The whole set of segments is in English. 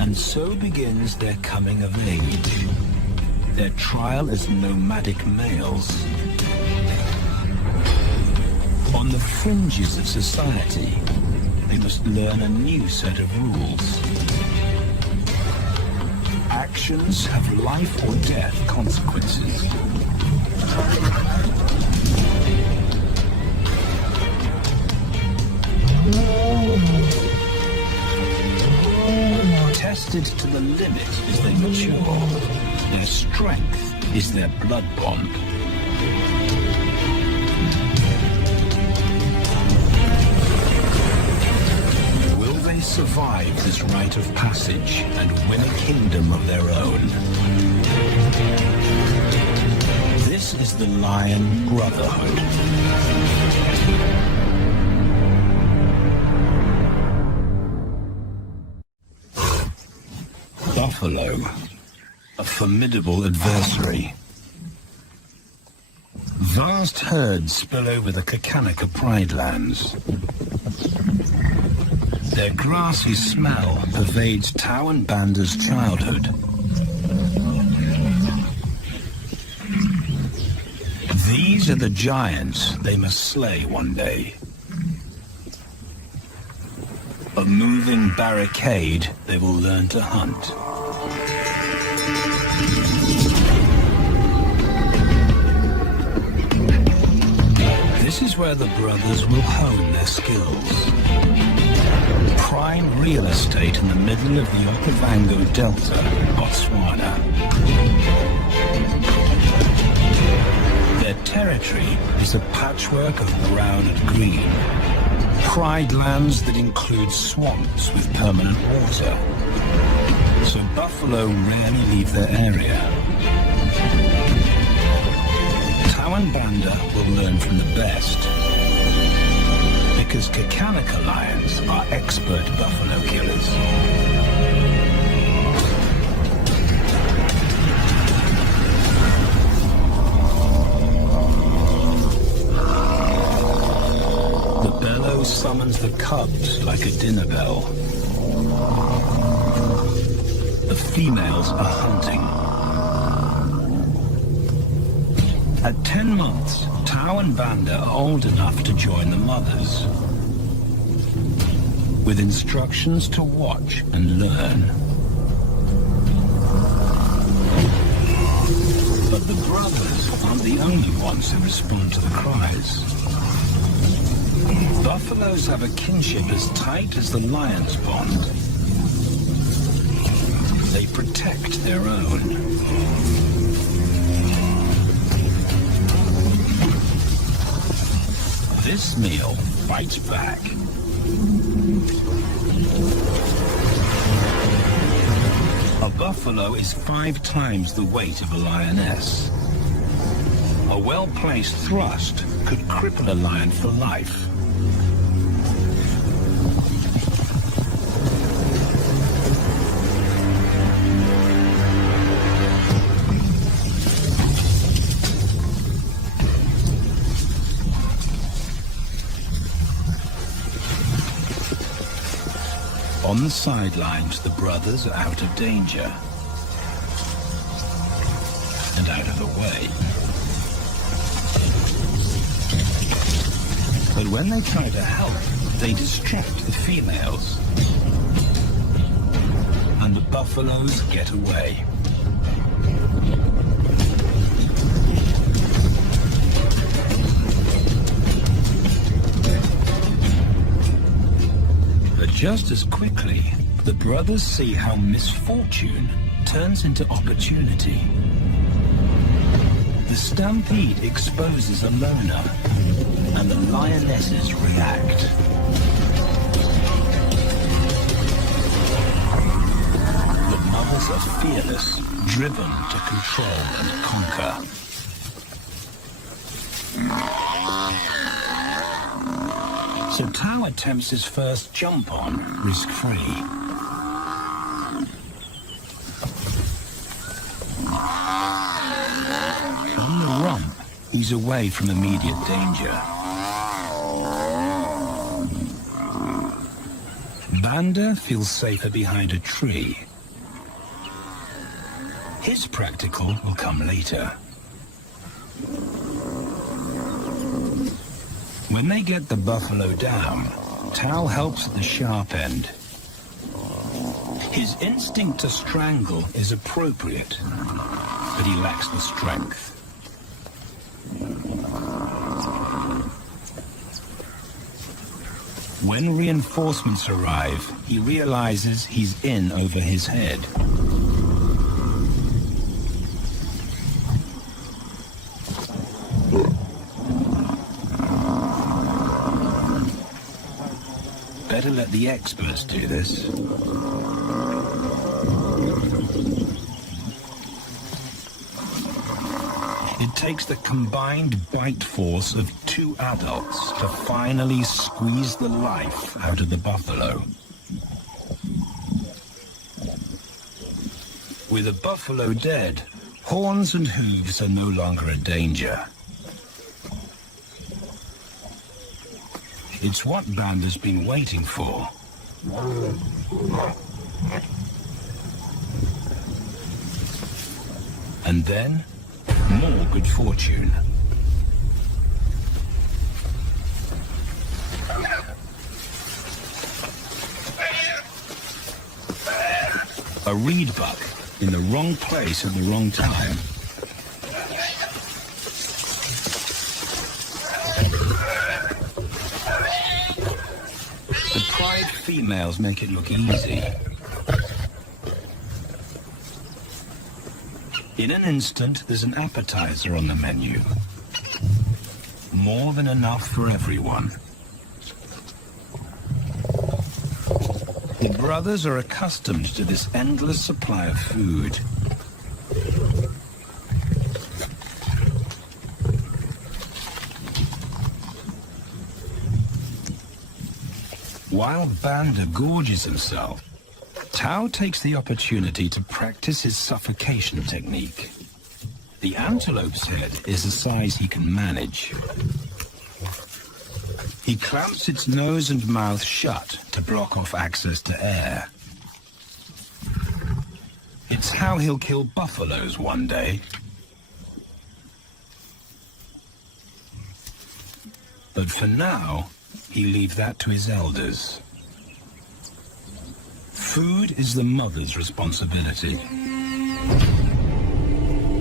And so begins their coming of age. Their trial as nomadic males. On the fringes of society, they must learn a new set of rules. Actions have life or death consequences. Tested to the limit as they mature, their strength is their blood bond. Will they survive this rite of passage and win a kingdom of their own? This is the Lion Brotherhood. Buffalo, a formidable adversary. Vast herds spill over the Kakanika Pride Lands. Their grassy smell pervades Tawan Banda's childhood. These are the giants they must slay one day. A moving barricade they will learn to hunt. This is where the brothers will hone their skills. Prime real estate in the middle of the Okavango Delta, Botswana. Their territory is a patchwork of brown and green. Pride lands that include swamps with permanent water. So buffalo rarely leave their area. Tawan Banda will learn from the best. Because Kakanika lions are expert buffalo killers. The bellow summons the cubs like a dinner bell. The females are hunting. At 10 months, Tawan Banda are old enough to join the mothers, with instructions to watch and learn. But the brothers aren't the only ones who respond to the cries. Buffaloes have a kinship as tight as the lions' bond. They protect their own. This meal fights back. A buffalo is 5 times the weight of a lioness. A well-placed thrust could cripple a lion for life. On the sidelines, the brothers are out of danger and out of the way. But when they try to help, they distract the females. And the buffaloes get away. Just as quickly, the brothers see how misfortune turns into opportunity. The stampede exposes a loner, and the lionesses react. The mothers are fearless, driven to control and conquer. So Tao attempts his first jump on, risk-free. On the rump, he's away from immediate danger. Banda feels safer behind a tree. His practical will come later. When they get the buffalo down, Tao helps at the sharp end. His instinct to strangle is appropriate, but he lacks the strength. When reinforcements arrive, he realizes he's in over his head. Better let the experts do this. It takes the combined bite force of 2 adults to finally squeeze the life out of the buffalo. With a buffalo dead, horns and hooves are no longer a danger. It's what Banda's been waiting for. And then, more good fortune. A reed buck in the wrong place at the wrong time. The pride females make it look easy. In an instant, there's an appetizer on the menu. More than enough for everyone. The brothers are accustomed to this endless supply of food. While Banda gorges himself, Tao takes the opportunity to practice his suffocation technique. The antelope's head is a size he can manage. He clamps its nose and mouth shut to block off access to air. It's how he'll kill buffaloes one day. But for now, he leaves that to his elders. Food is the mother's responsibility.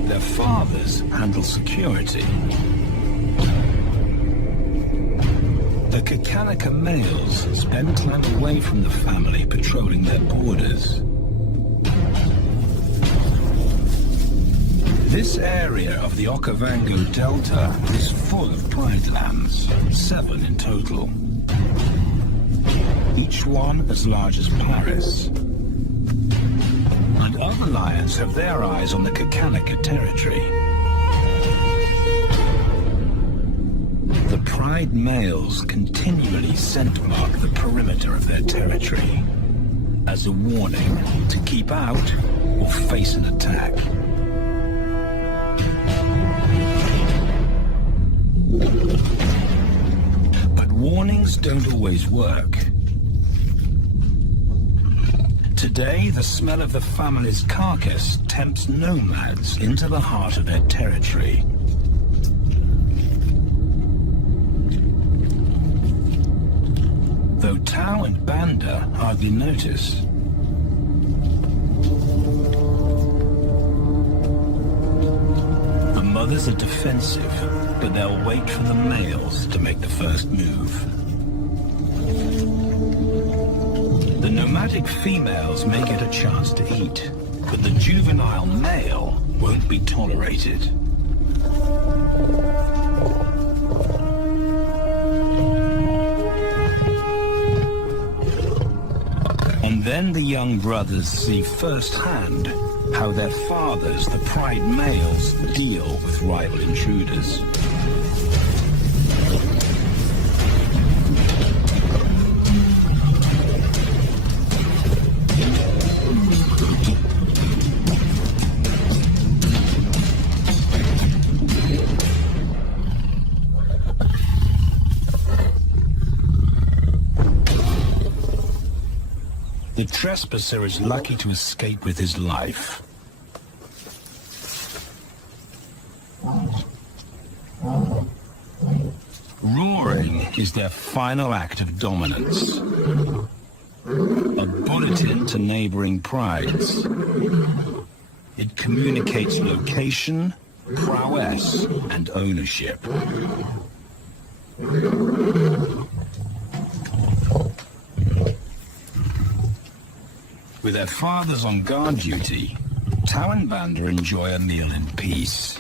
Their fathers handle security. The Kakanika males spend time away from the family patrolling their borders. This area of the Okavango Delta is full of pride lands, 7 in total. Each one as large as Paris. And other lions have their eyes on the Kakanika territory. The pride males continually scent mark the perimeter of their territory as a warning to keep out or face an attack. But warnings don't always work. Today, the smell of the family's carcass tempts nomads into the heart of their territory. Though Tao and Banda hardly notice. The mothers are defensive, but they'll wait for the males to make the first move. The nomadic females may get a chance to eat, but the juvenile male won't be tolerated. And then the young brothers see firsthand how their fathers, the pride males, deal with rival intruders. trespasser is lucky to escape with his life. Roaring is their final act of dominance. A bulletin to neighboring prides. It communicates location, prowess, and ownership. With their fathers on guard duty, Tau and Banda enjoy a meal in peace.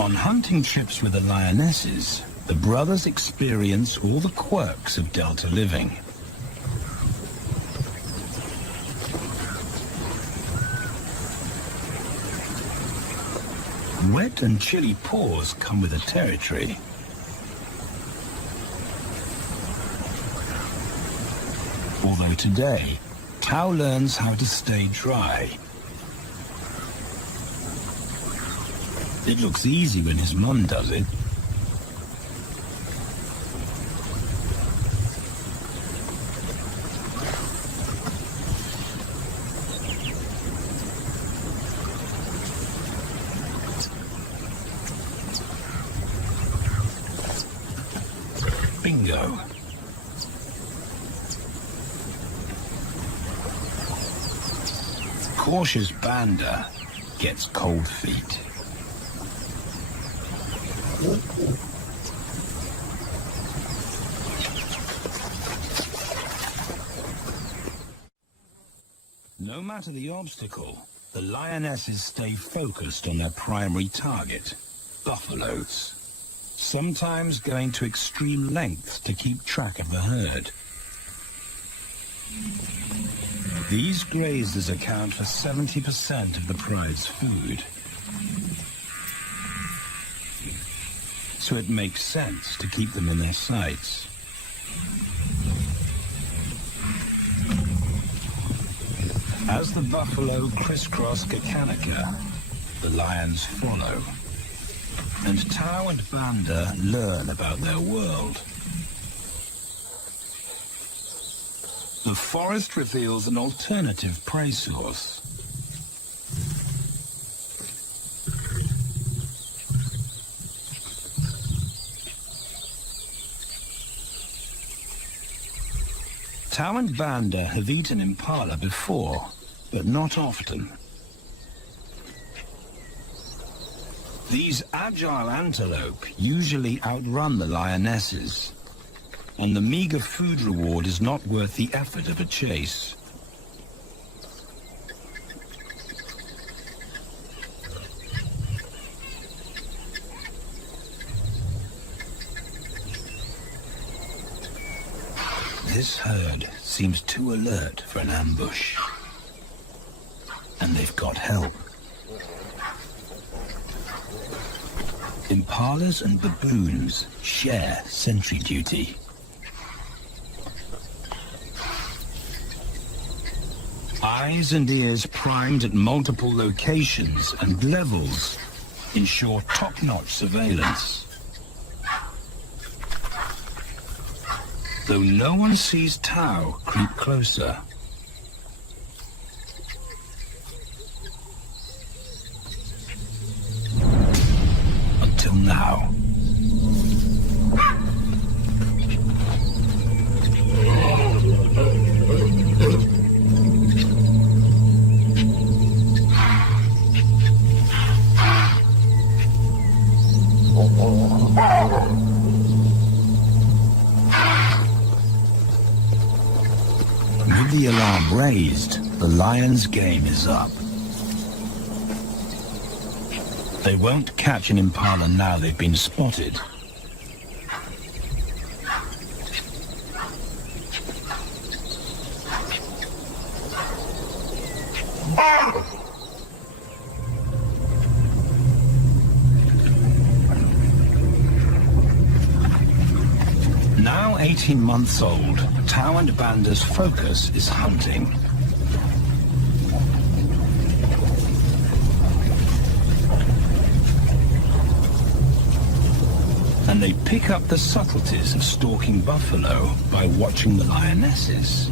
On hunting trips with the lionesses, the brothers experience all the quirks of delta living. Wet and chilly paws come with the territory. Although today, Tau learns how to stay dry. It looks easy when his mum does it. Bingo. Cautious Banda gets cold feet. No matter the obstacle, the lionesses stay focused on their primary target, buffaloes, sometimes going to extreme lengths to keep track of the herd. These grazers account for 70% of the pride's food. So it makes sense to keep them in their sights. As the buffalo crisscross Kakanika, the lions follow, and Tau and Banda learn about their world. The forest reveals an alternative prey source. Tau and Banda have eaten impala before, but not often. These agile antelope usually outrun the lionesses, and the meager food reward is not worth the effort of a chase. This herd seems too alert for an ambush, and they've got help. Impalas and baboons share sentry duty. Eyes and ears primed at multiple locations and levels ensure top-notch surveillance. Though no one sees Tau creep closer. Until now. With the alarm raised, the lions' game is up. They won't catch an impala now they've been spotted. Now 18 months old, Tau and Banda's focus is hunting. And they pick up the subtleties of stalking buffalo by watching the lionesses.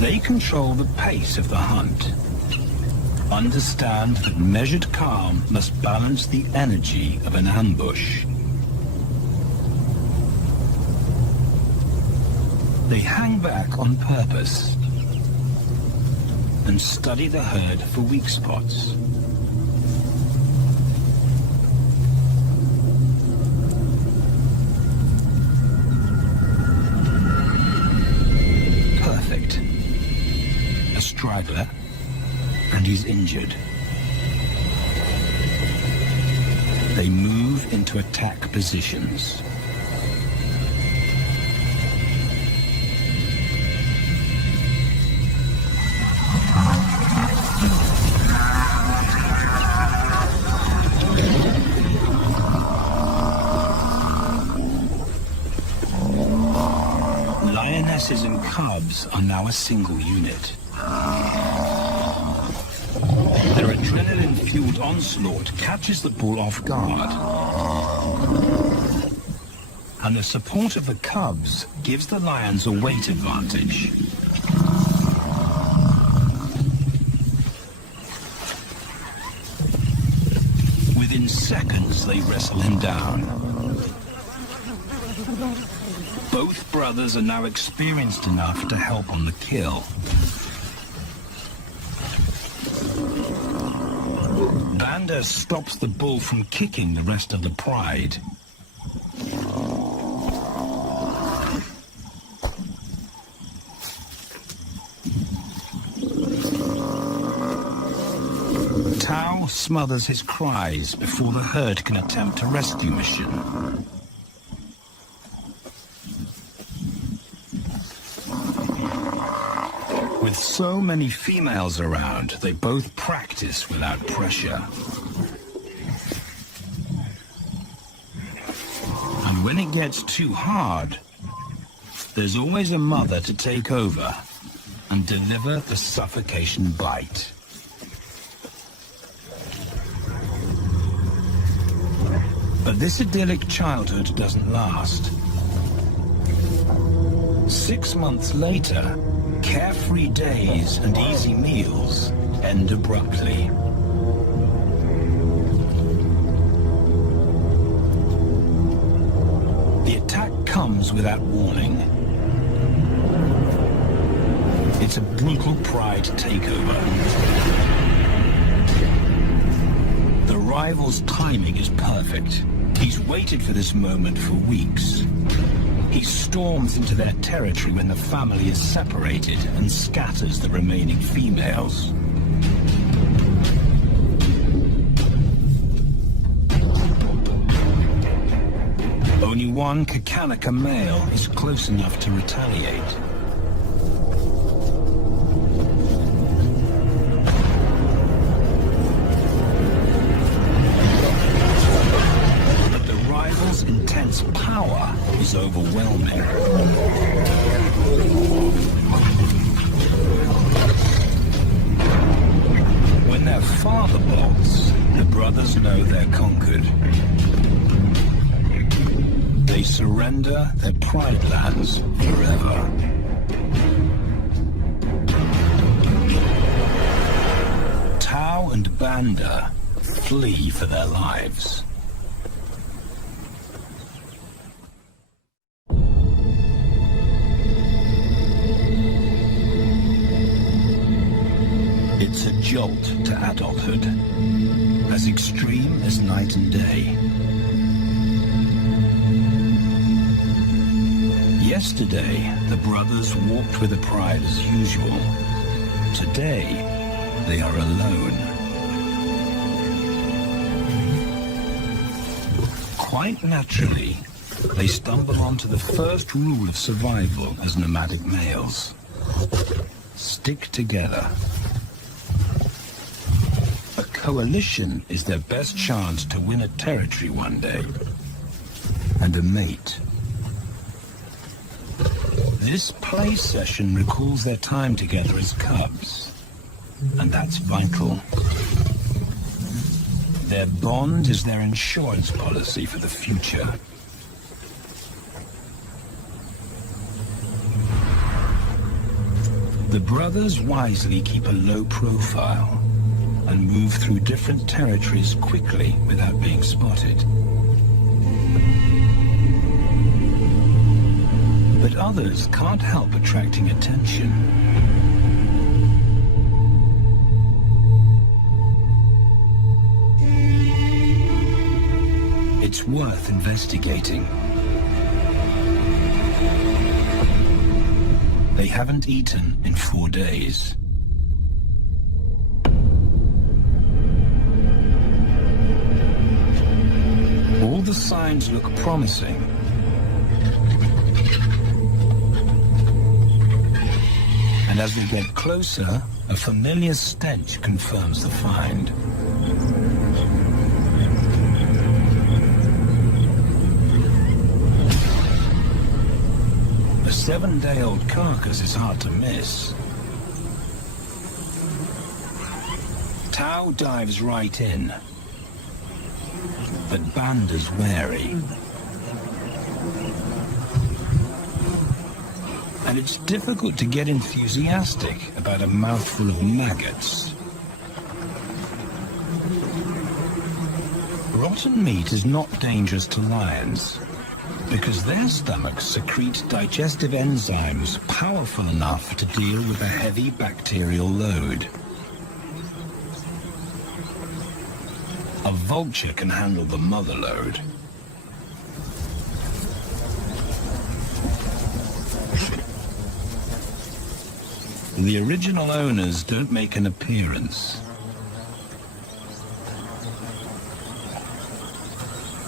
They control the pace of the hunt. Understand that measured calm must balance the energy of an ambush. They hang back on purpose and study the herd for weak spots. Perfect. A straggler, and he's injured. They move into attack positions. Lionesses and cubs are now a single unit. Their adrenaline-fueled onslaught catches the bull off guard. And the support of the cubs gives the lions a weight advantage. Within seconds, they wrestle him down. Both brothers are now experienced enough to help on the kill. Banda stops the bull from kicking the rest of the pride. Tao smothers his cries before the herd can attempt a rescue mission. With so many females around, they both practice without pressure. And when it gets too hard, there's always a mother to take over and deliver the suffocation bite. But this idyllic childhood doesn't last. 6 months later, carefree days and easy meals end abruptly. The attack comes without warning. It's a brutal pride takeover. The rival's timing is perfect. He's waited for this moment for weeks. He storms into their territory when the family is separated and scatters the remaining females. Only one Kakanaka male is close enough to retaliate. Intense power is overwhelming. When their father bolts, the brothers know they're conquered. They surrender their pride lands forever. Tao and Banda flee for their lives. It's a jolt to adulthood, as extreme as night and day. Yesterday, the brothers walked with the pride as usual. Today, they are alone. Quite naturally, they stumble onto the first rule of survival as nomadic males. Stick together. A coalition is their best chance to win a territory one day, and a mate. This play session recalls their time together as cubs, and that's vital. Their bond is their insurance policy for the future. The brothers wisely keep a low profile and move through different territories quickly without being spotted. But others can't help attracting attention. It's worth investigating. They haven't eaten in 4 days. All the signs look promising. And as we get closer, a familiar stench confirms the find. A 7-day-old carcass is hard to miss. Tao dives right in, but Banda's wary. And it's difficult to get enthusiastic about a mouthful of maggots. Rotten meat is not dangerous to lions, because their stomachs secrete digestive enzymes powerful enough to deal with a heavy bacterial load. A vulture can handle the mother load. The original owners don't make an appearance.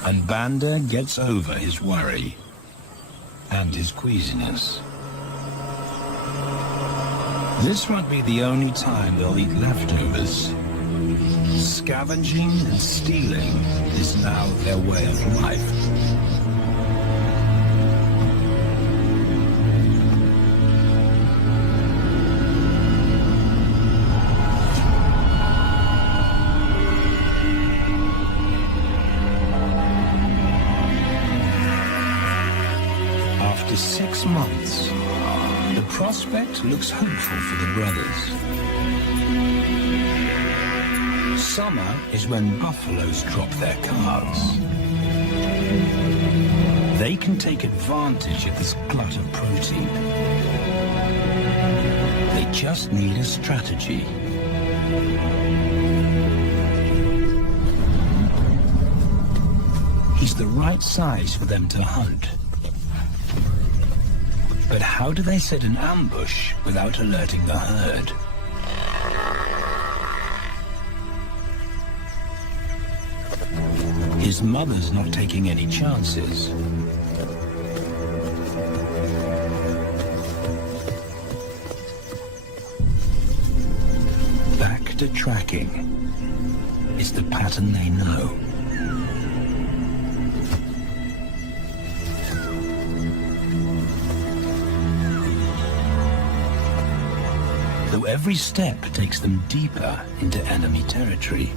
And Banda gets over his worry and his queasiness. This won't be the only time they'll eat leftovers. Scavenging and stealing is now their way of life. After 6 months, the prospect looks hopeful for the brothers. Summer is when buffaloes drop their calves. They can take advantage of this glut of protein. They just need a strategy. He's the right size for them to hunt. But how do they set an ambush without alerting the herd? His mother's not taking any chances. Back to tracking. It's the pattern they know. Though every step takes them deeper into enemy territory.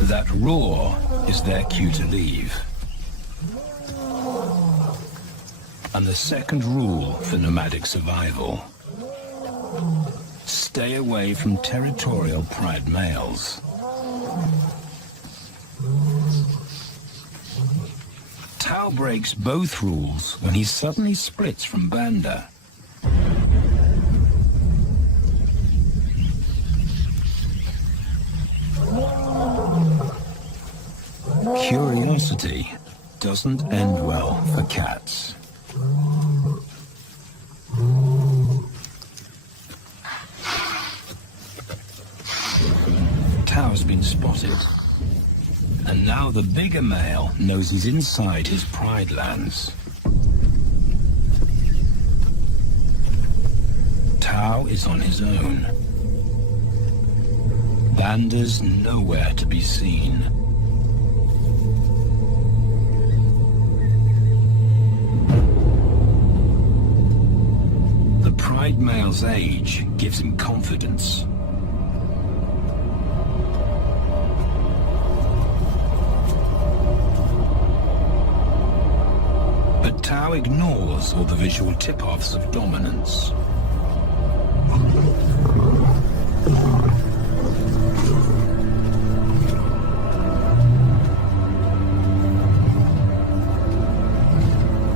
That roar is their cue to leave. And the second rule for nomadic survival: stay away from territorial pride males. Tao breaks both rules when he suddenly splits from Banda. Curiosity doesn't end well for cats. Tao's been spotted, and now the bigger male knows he's inside his pride lands. Tao is on his own. Banda's nowhere to be seen. The Pride male's age gives him confidence. But Tau ignores all the visual tip-offs of dominance.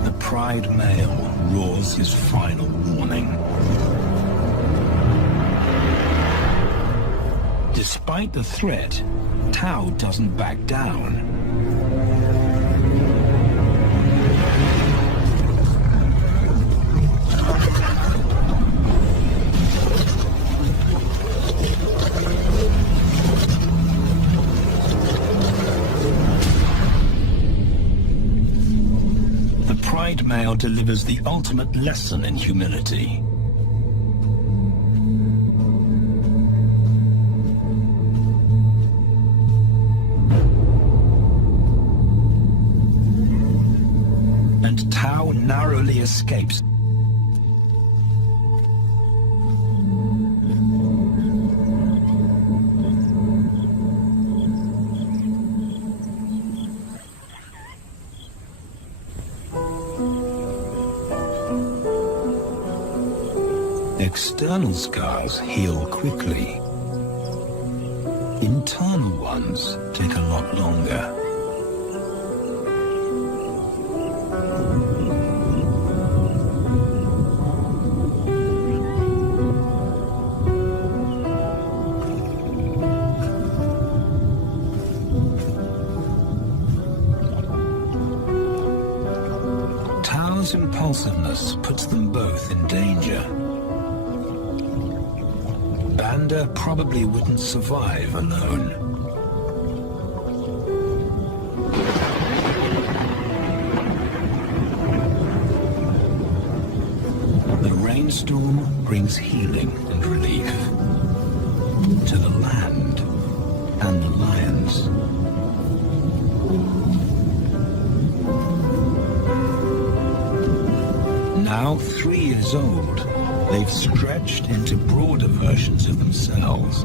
The Pride male roars his final warning. Despite the threat, Tau doesn't back down. The Pride male delivers the ultimate lesson in humility. And Tau narrowly escapes. External scars heal quickly. Internal ones take a lot longer. Tau's impulsiveness puts them both in danger. Banda probably wouldn't survive alone. The rainstorm brings healing and relief to the land and the lions. Now 3 years old, they've stretched into broader versions of themselves,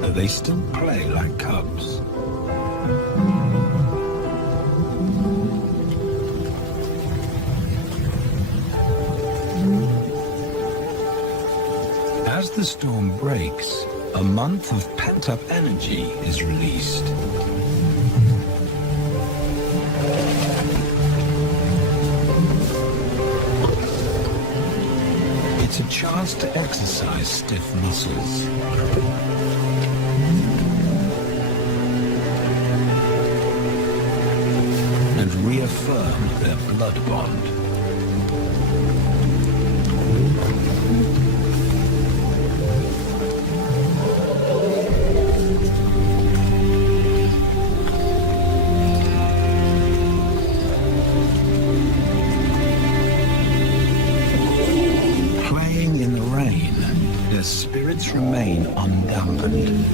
though they still play like cubs. As the storm breaks, a month of pent-up energy is released. It's a chance to exercise stiff muscles. And reaffirm their blood bond. Their spirits remain undampened.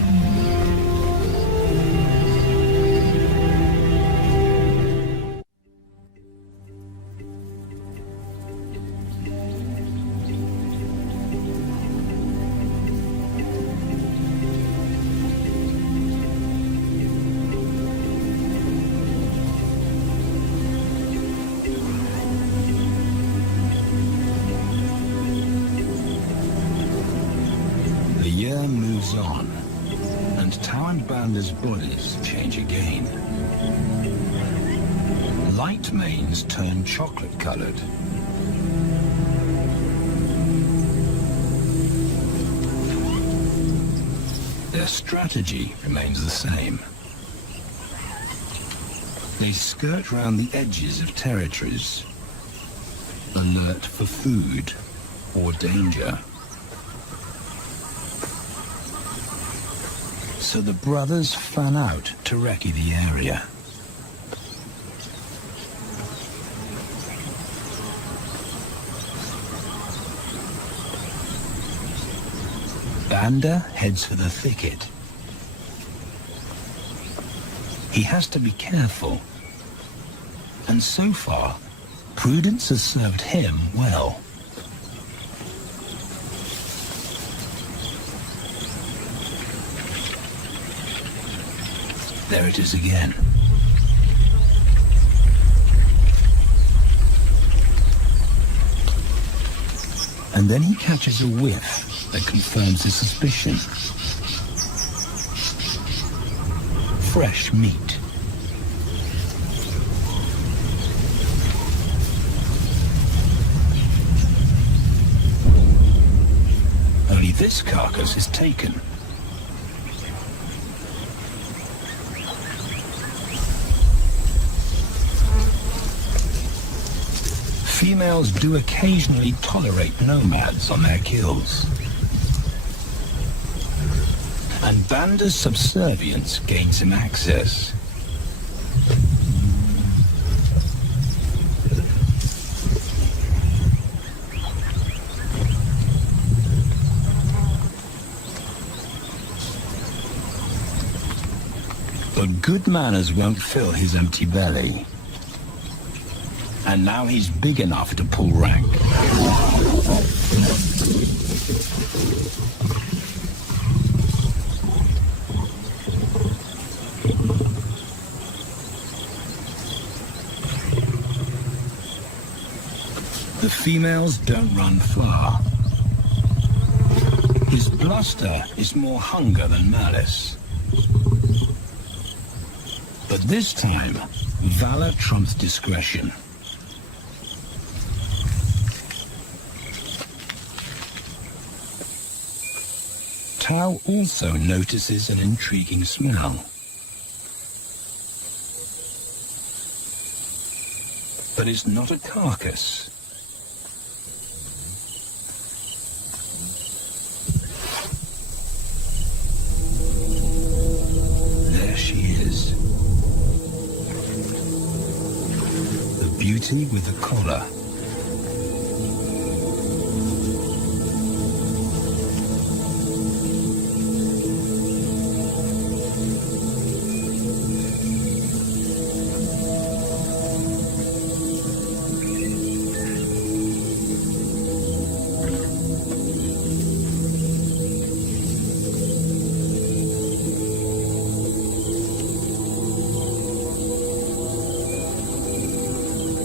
The year moves on, and Tau and Banda's bodies change again. Light manes turn chocolate-colored. Their strategy remains the same. They skirt round the edges of territories, alert for food or danger. So the brothers fan out to recce the area. Banda heads for the thicket. He has to be careful, and so far, prudence has served him well. There it is again. And then he catches a whiff that confirms his suspicion. Fresh meat. Only this carcass is taken. Females do occasionally tolerate nomads on their kills. And Banda's subservience gains him access. But good manners won't fill his empty belly. And now he's big enough to pull rank. The females don't run far. His bluster is more hunger than malice. But this time, valor trumps discretion. Tao also notices an intriguing smell. But it's not a carcass. There she is. The beauty with the collar.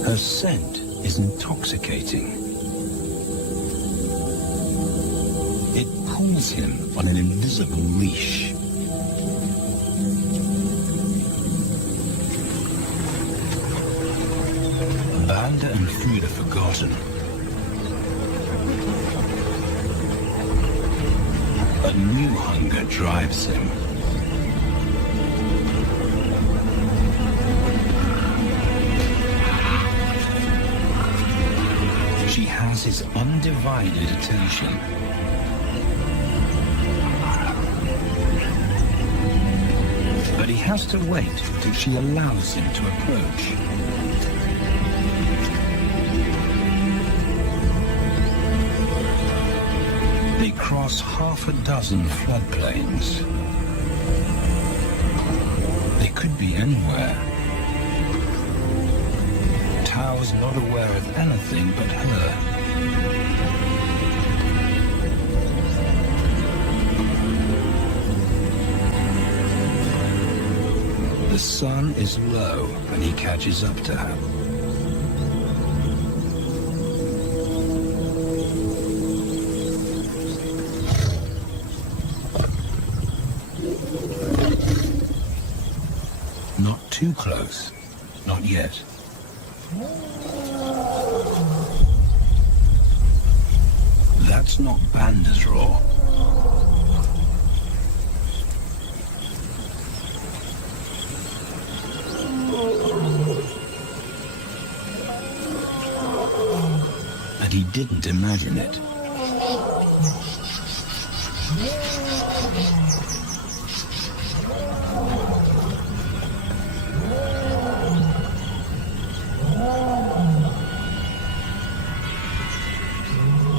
Her scent is intoxicating. It pulls him on an invisible leash. Banda and food are forgotten. A new hunger drives him. She has his undivided attention. But he has to wait till she allows him to approach. They cross half a dozen floodplains. They could be anywhere. Tao's not aware of anything but her. The sun is low when he catches up to her. Not too close, not yet. That's not Banda's roar. And he didn't imagine it.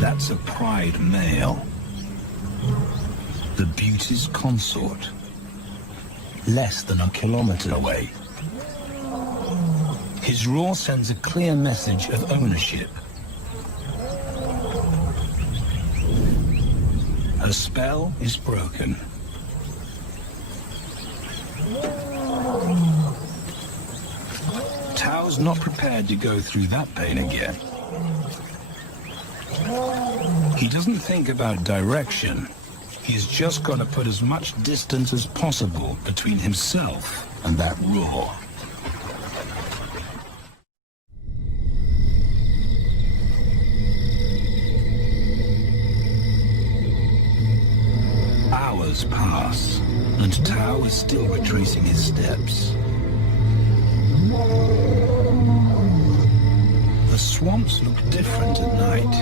That's a pride male. the beauty's consort, less than a kilometer away. His roar sends a clear message of ownership. Her spell is broken. Tao's not prepared to go through that pain again. He doesn't think about direction. He's just got to put as much distance as possible between himself and that roar. Hours pass, and Tao is still retracing his steps. The swamps look different at night.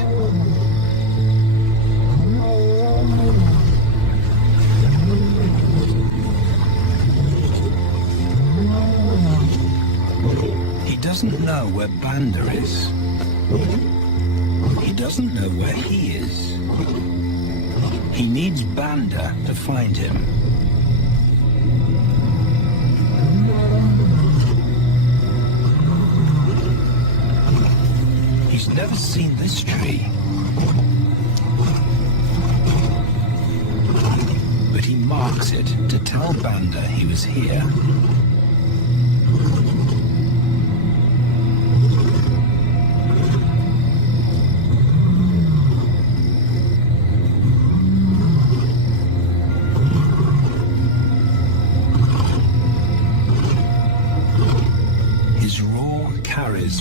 He doesn't know where Banda is. He doesn't know where he is. He needs Banda to find him. He's never seen this tree. But he marks it to tell Banda he was here.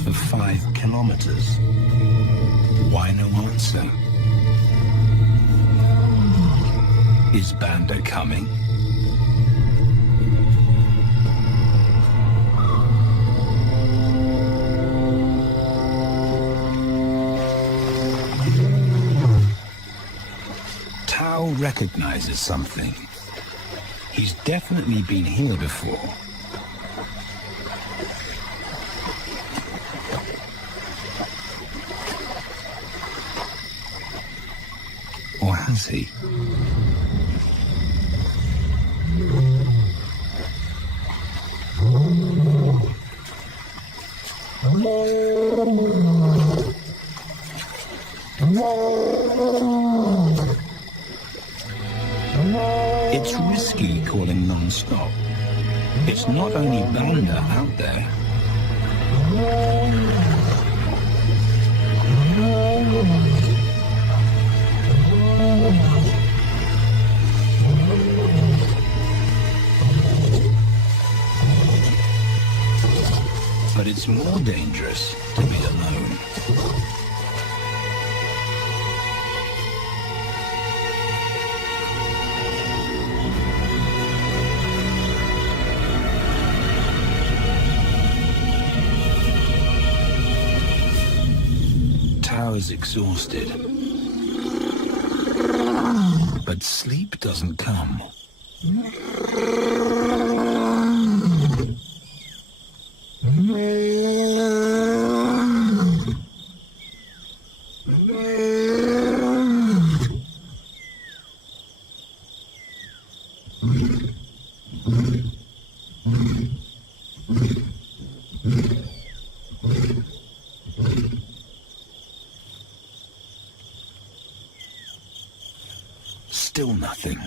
For 5 kilometers. Why no answer? Is Banda coming? Tao recognizes something. He's definitely been here before. Or has he? It's risky calling non-stop. It's not only Banda out there. But it's more dangerous to be alone. Tao is exhausted, but sleep doesn't come. Still nothing.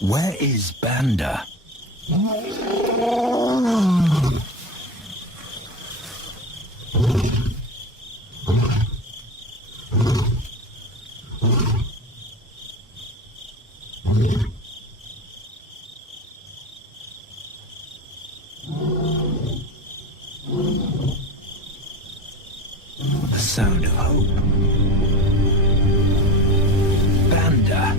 Where is Banda? The sound of hope. Banda.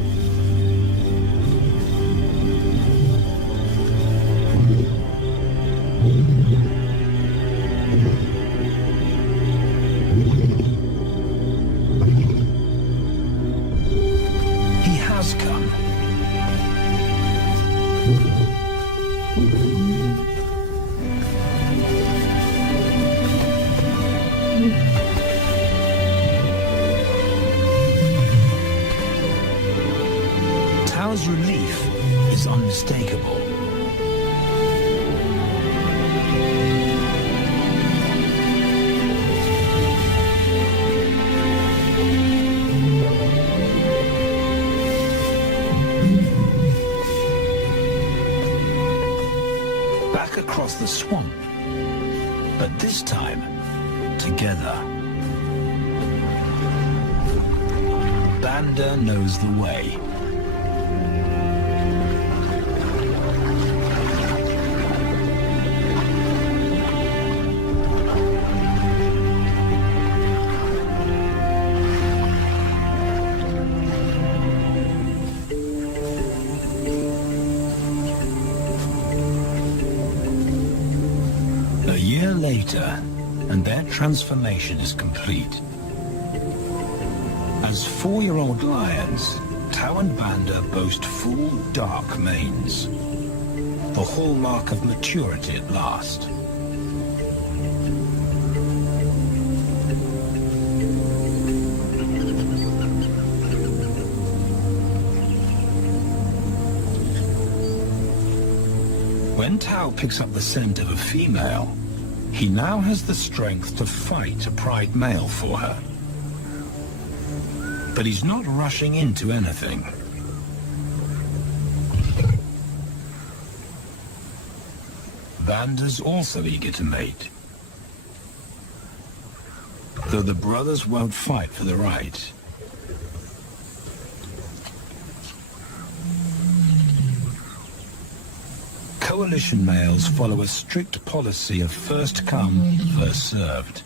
He has come. Tao's relief is unmistakable. Back across the swamp, but this time together. Banda knows the way. A year later, and their transformation is complete. As 4-year-old lions, Tao and Banda boast full, dark manes, the hallmark of maturity at last. When Tao picks up the scent of a female, he now has the strength to fight a pride male for her. But he's not rushing into anything. Banda's also eager to mate, though the brothers won't fight for the right. Coalition males follow a strict policy of first come, first served.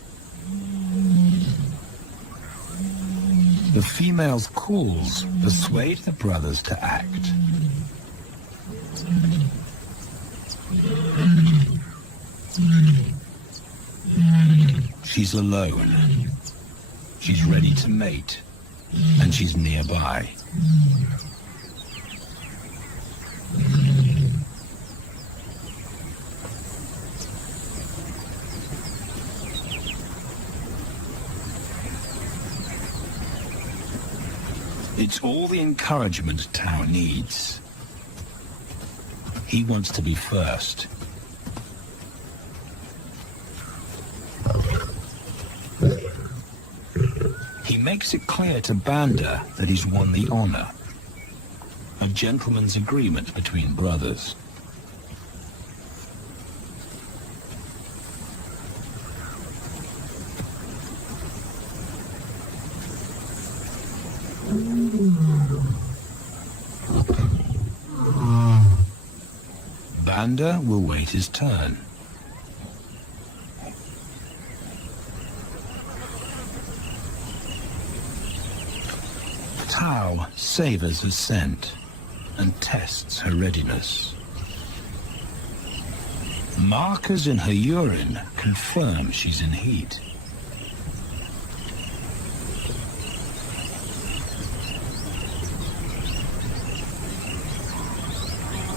The female's calls persuade the brothers to act. She's alone. She's ready to mate, and she's nearby. It's all the encouragement Tao needs. He wants to be first. He makes it clear to Banda that he's won the honor. A gentleman's agreement between brothers. Banda will wait his turn. Tao savors her scent and tests her readiness. Markers in her urine confirm she's in heat.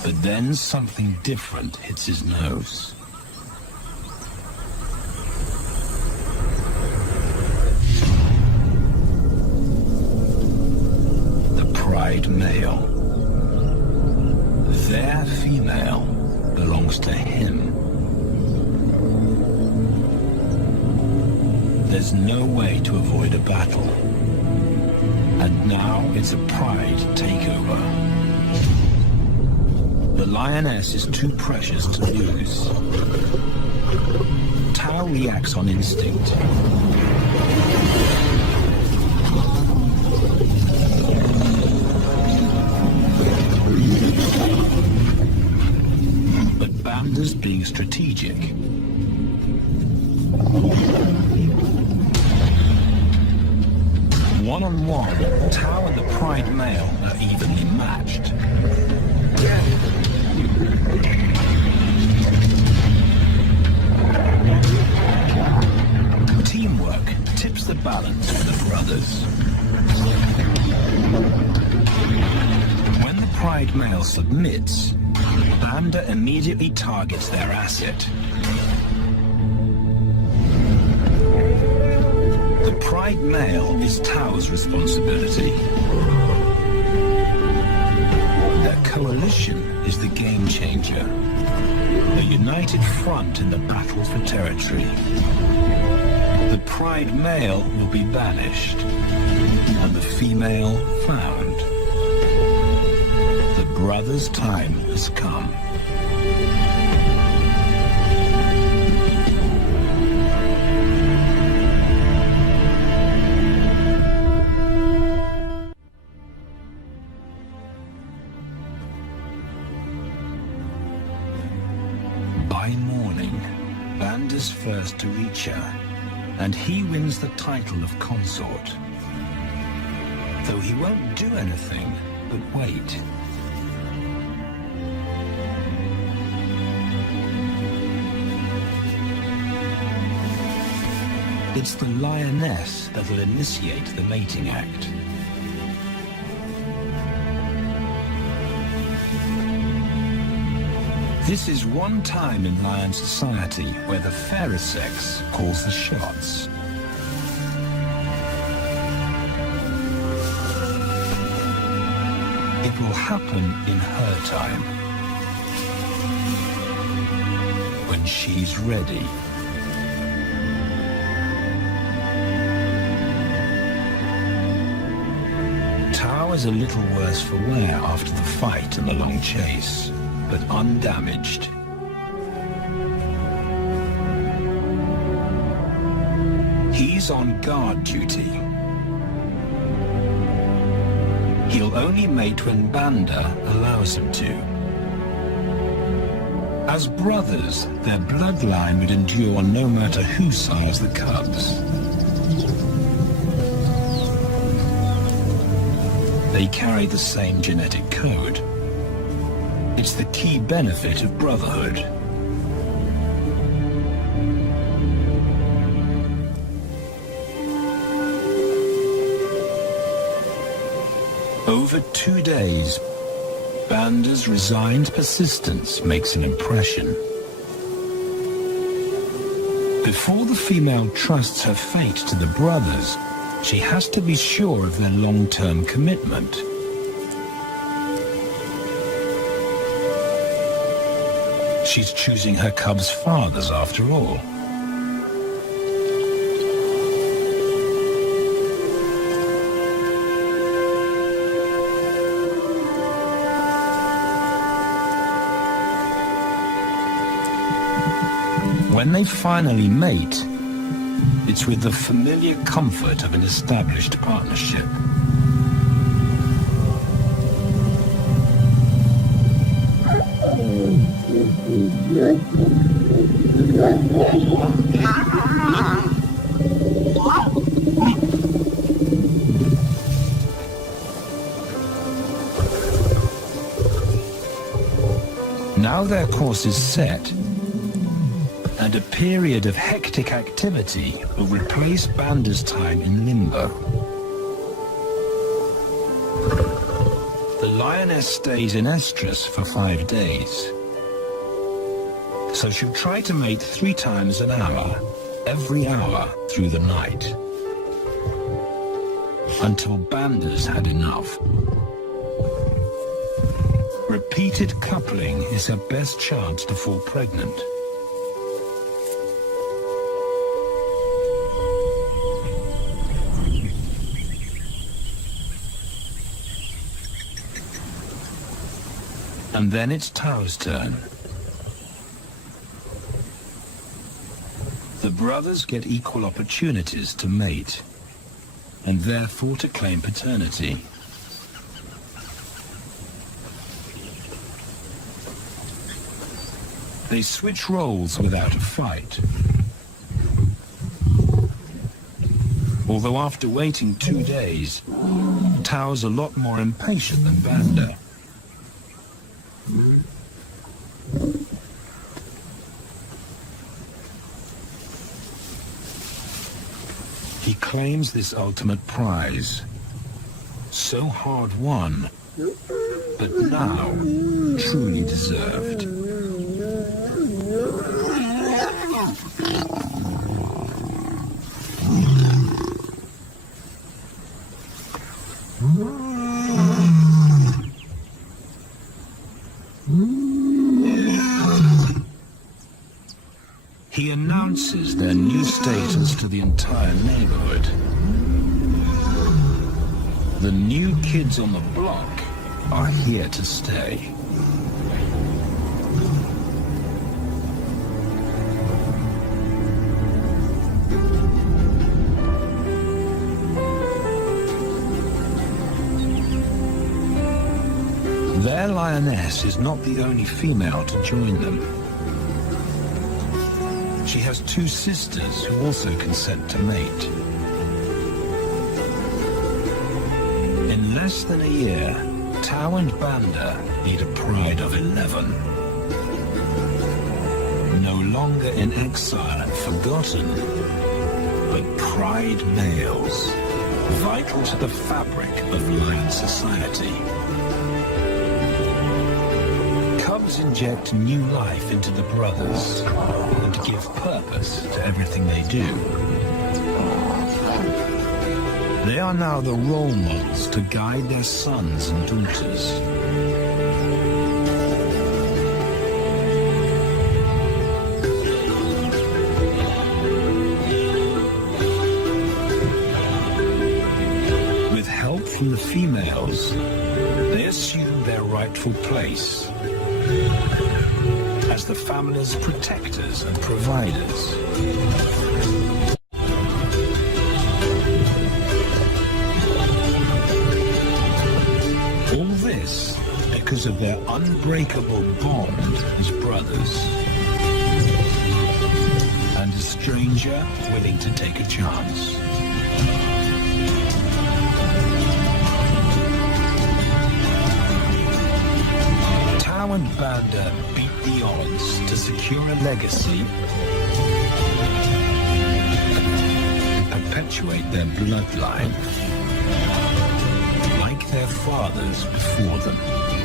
But then something different hits his nose. The pride male. Their female belongs to him. There's no way to avoid a battle. And now it's a pride takeover. The lioness is too precious to lose. Tao reacts on instinct. But Banda's being strategic. One-on-one, Tao and the pride male are evenly matched. Teamwork tips the balance for the brothers. When the pride male submits, Banda immediately targets their asset. The pride male is Tao's responsibility. Their coalition is the game changer, a united front in the battle for territory. The pride male will be banished, and the female found. The brothers' time has come. By morning, Banda's first to reach her, and he wins the title of consort. Though he won't do anything but wait. It's the lioness that will initiate the mating act. This is one time in lion society where the fairer sex calls the shots. It will happen in her time, when she's ready. Tao is a little worse for wear after the fight and the long chase, but undamaged. He's on guard duty. He'll only mate when Banda allows him to. As brothers, their bloodline would endure no matter who sires the cubs. They carry the same genetic code. It's the key benefit of Brotherhood. Over 2 days, Banda's resigned persistence makes an impression. Before the female trusts her fate to the brothers, she has to be sure of their long-term commitment. She's choosing her cubs' fathers after all. When they finally mate, it's with the familiar comfort of an established partnership. Now their course is set, and a period of hectic activity will replace Banda's time in limbo. The lioness stays in estrus for 5 days, so she'll try to mate 3 times an hour, every hour through the night, until Banda's had enough. Repeated coupling is her best chance to fall pregnant. And then it's Tao's turn. The brothers get equal opportunities to mate, and therefore to claim paternity. They switch roles without a fight. Although after waiting 2 days, Tao's a lot more impatient than Banda. He claims this ultimate prize, so hard won, but now truly deserved. He announces their new status to the entire neighborhood. The new kids on the block are here to stay. Their lioness is not the only female to join them. She has two sisters who also consent to mate. In less than a year, Tao and Banda need a pride of 11. No longer in exile and forgotten, but pride males, vital to the fabric of lion society. Cubs inject new life into the brothers and give purpose to everything they do. They are now the role models to guide their sons and daughters. With help from the females, they assume their rightful place as the family's protectors and providers. All this because of their unbreakable bond as brothers. And a stranger willing to take a chance. Tao and Banda beat the odds to secure a legacy and perpetuate their bloodline like their fathers before them.